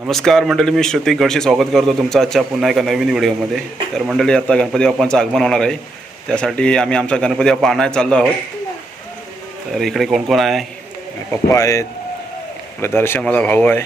नमस्कार मंडळी मी श्रुती गडशी स्वागत करतो तुमचं आजच्या पुन्हा एका नवीन व्हिडिओमध्ये. तर मंडळी आता गणपती बाप्पांचं आगमन होणार आहे. त्यासाठी आम्ही आमचा गणपती बाप्पा आणायला चाललो आहोत. तर इकडे कोण कोण आहे? पप्पा आहेत. इकडे दर्शन माझा भाऊ आहे.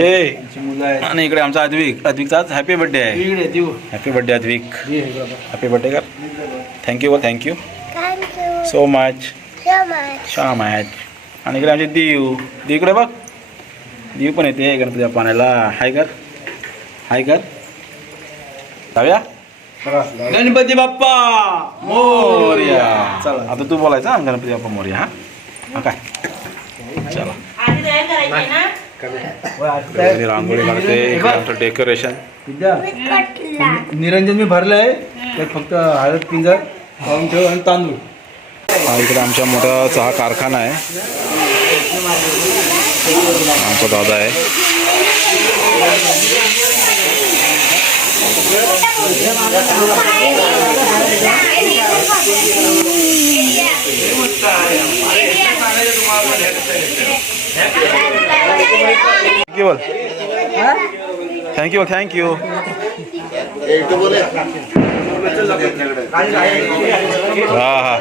ए मुलं आहेत आणि इकडे आमचा अद्विक अद्विकचा आज हॅपी बड्डे आहे हॅपी बड्डे अद्विक हे बाबा. हॅपी बड्डे कर. Thank you thank you so much. शा मॅच आणि इकडे आमचे दीव दीव इकडे बघ. दीव पण येते गणपती बाप्पा आणायला हाय कर हाय कर जाऊया गणपती बाप्पा मोर्या चला. आता तू बोलायचा गणपती बाप्पा मोर्या हा हा काय चला रांगोळी काढते डेकोरेशन निरंजन मी भरलंय फक्त हळद पिंजर पाहून ठेव आणि तांदूळ इकडे आमच्या मोठा चहा कारखाना आहे आमचा दादा आहे थँक्यू बोल थँक्यू थँक्यू हा हा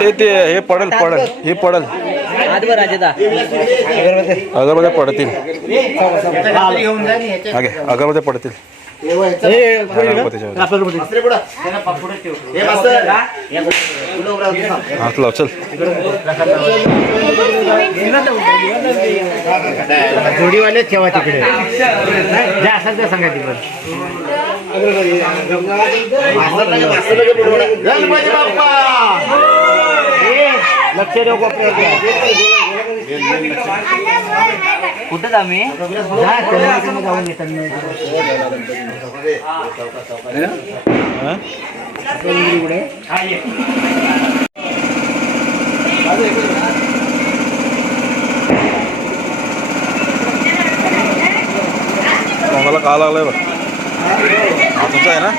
ते ते हे पडल पडल हे पडल. अगरबत्त्या पडतील. अगे अगरबत्त्या पडतील. वर. हात लाव चल. जोडीवाले ठेवा तिकडे. जा असेल तर सांगा तिकडे. बाप्पा. लक्ष देऊ कुठं आम्ही. जाऊन येतात हा? मला का लागलाय बघ. हा आहे ना?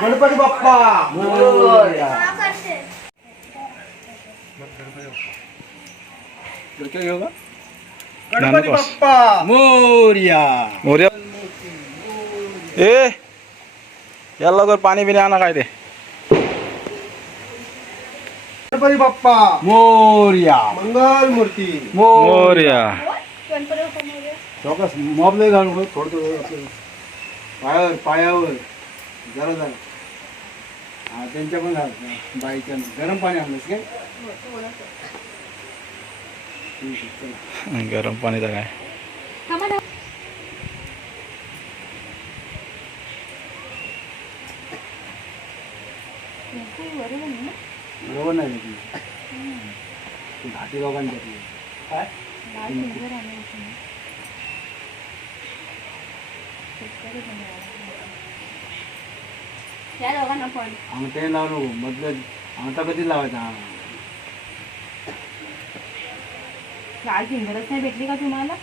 गणपती बाप्पा मोरया. गणपती ज्ञानकोश. बाप्पा. मोर्या. मोर्या. ए याला लवकर पाणी बिणी आणा काय ते. गणपती बाप्पा. मोर्या. मंगल मूर्ती. मोर्या. चौकस मॉब नाही घालू बघ, थोडं थोडं आपलं. पायावर पायावर. जरा जरा. हा त्यांच्या पण घाल बाईच्या. गरम पाणी आणलंस काय? गरम पाणीचा काय? बरोबर नाही भेटली. ती घाटी लोकांच्यातली अंगठे लावलो मधलं अंगठा कधी लावायचा? लाल फिंगरच नाही भेटली का तुम्हाला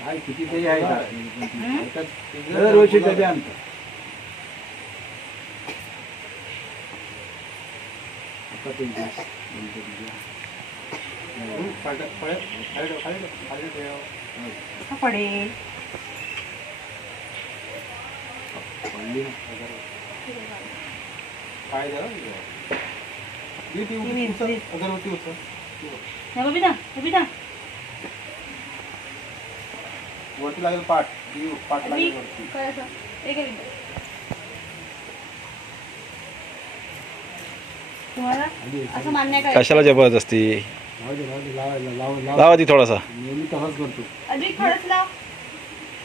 काय कितीतरी आहे का? दरवर्षी कधी आणतो आता ते दिवस गणपतीचे. हं, पाट- पाय- खाली ठेव, खाली ठेव, खाली ठेव. कसा पडेल पडली ना, अगरबत्ती. पाय जरा इकडे. ती- ती उचल, ती- हे बबिता बबिता वरती लागेल पाठ ती पाठ लागेल वरती तुम्हाला असं मान्य आहे का कशाला जबरदस्ती लाव- लाव. लावा ती थोडासा नेहमी तसाच करतो अधिक लाव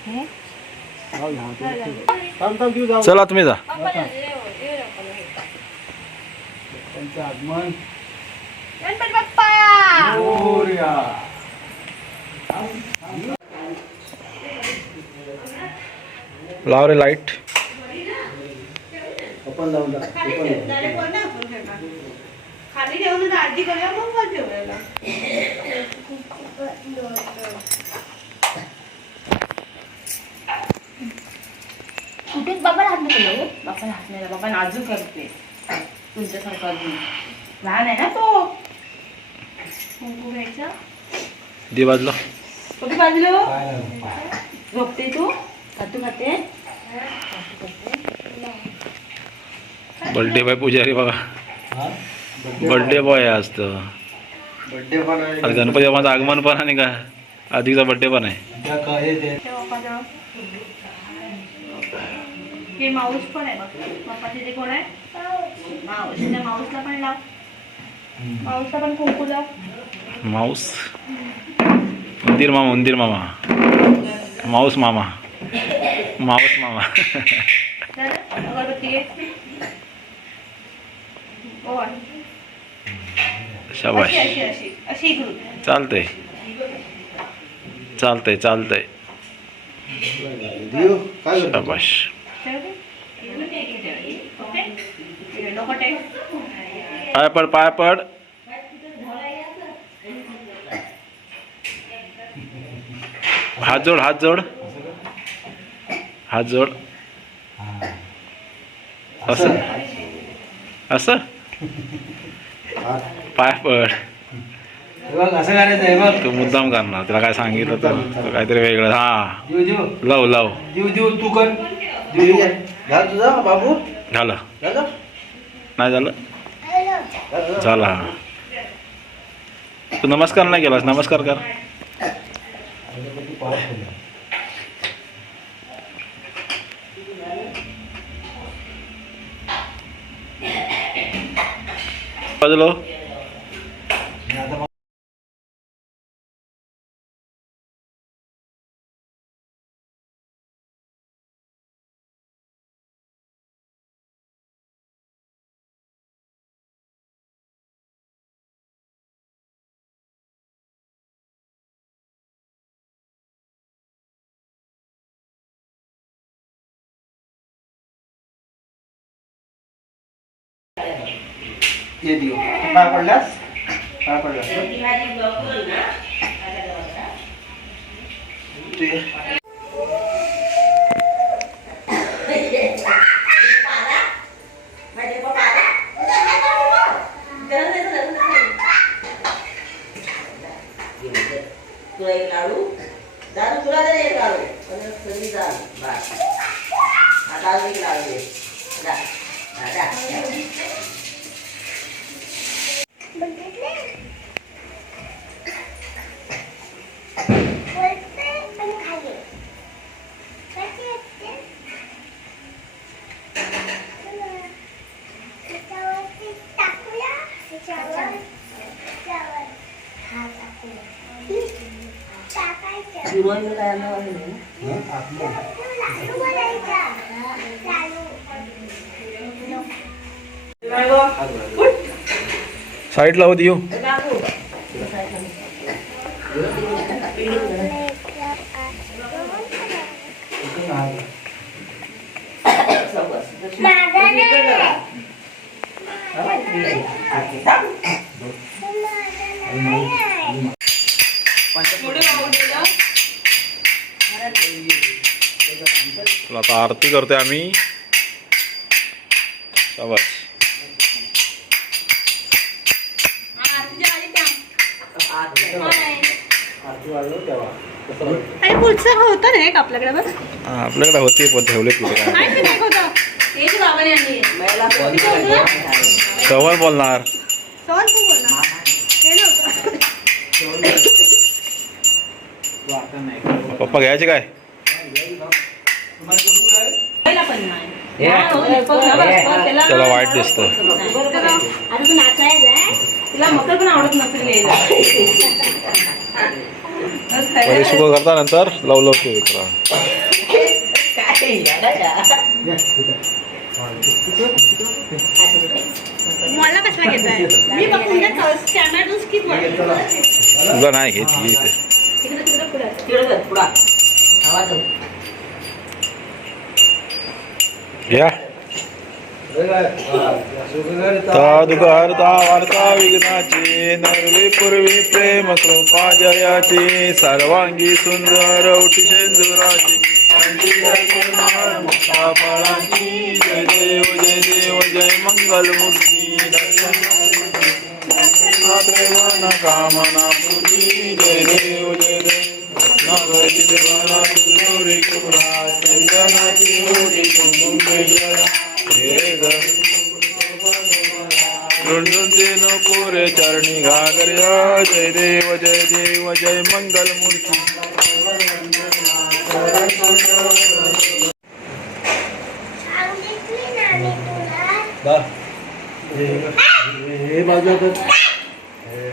हे हा, चला तुम्ही जा त्यांचं आगमन गणपती बाप्पा मोरया. लाव रे लाइट ओपन लावून. खाली ठेवून आरती करूया मग वर कुठेच बाबाला हात नाही केला बापाला हात नाही बाबा नाजूक करते तुमच्यासारखं अजून. लहान आहे ना तो कुंकू घ्यायचा दे बाजूला. कुठे बाजूला. झोपते तू? कातू खाते. बर्थडे बॉय पुजारी बघा? बर्थडे बॉय आज तर बर्थडे पण आहे. आज गणपती बाबांचं आगमन पण आणि का? अधिकचा बर्थडे पण आहे. हे माऊस पण आहे बघ. बाप्पाचे ते कोण आहे? माऊस. त्या माऊसला पण लाव. पण माऊस. उंदीर मामा उंदीर मामा. माऊस मामा. माऊस मामा. शाबाश अशी अशी अशी. अशी इकडून चालतंय. चालतंय चालतंय. देऊ काय करतो? शाबाश पाय पड पाय पड. हात जोड हात जोड. हात जोड. असं? असं. पाय पड. बघ असं करायचं आहे बघ तू मुद्दाम करणार त्याला काय सांगितलं तर. तो काहीतरी वेगळं. हा. लाव लाव. तू कर. तुझा बाबू. झालं. नाही झालं? झाला तू नमस्कार नाही केलास नमस्कार कर. बाजलो हो. हो. आता पडल्यास पडल्यास तुला एक लाडू दादू तुला दे एक लाडू. आणि सगळी जा बस. आता एक लाडू दे जा. हा, जा. बघितले वरती पण खाली कशी असते त्याच्यावरती टाकूया त्याच्यावर त्याच्यावर हा टाकूया टाकायचं हिरोईन काय आणणार आहे चला आता आरती करतोय आम्ही. अरे पुढचं होतं ना एक आपल्याकडे हा, होते पण ठेवले तिथे काय. नाही ते नाही होतं. हे जे बाबाने आणली बाईला फोन केला. कवर बोलणार. तू नव्हतं. पप्पा घ्यायचे काय तुम्हाला कुरकुर आहे? पहिला पण नाही हे. हा, हो, बघ, बघ, बघ, त्याला- त्याला वाईट दिसतं सुकं करता नंतर लव लव ते करा काय काय येडा या. या, इथं. हा, इथं. तिकडं. असं ते काय. मला कसला मी. तुझा नाही घेत तिकडे तिकडे पुढे तिकडे कर, पुढा आवाज घ्या तादुगारता वार्ता विघ्नाची नरवी पूर्वी प्रेम कृपा जयाची सर्वांगी सुंदर उठी शेंदुराची मुक्ता फळांची जय देव जय देव जय मंगल मूर्ती प्रेमाना कामना पूर्ती जय देव जय देव। नागाची देवाला गौरी कुमरा चंदनाची ओढी कुंकुम वेगळा हे ग रुंडुंचे नको चरणी घागर्या जय देव जय देव जय मंगल मूर्ती सांगितली ना मी तुला बा. हे बाजूला कर. हे.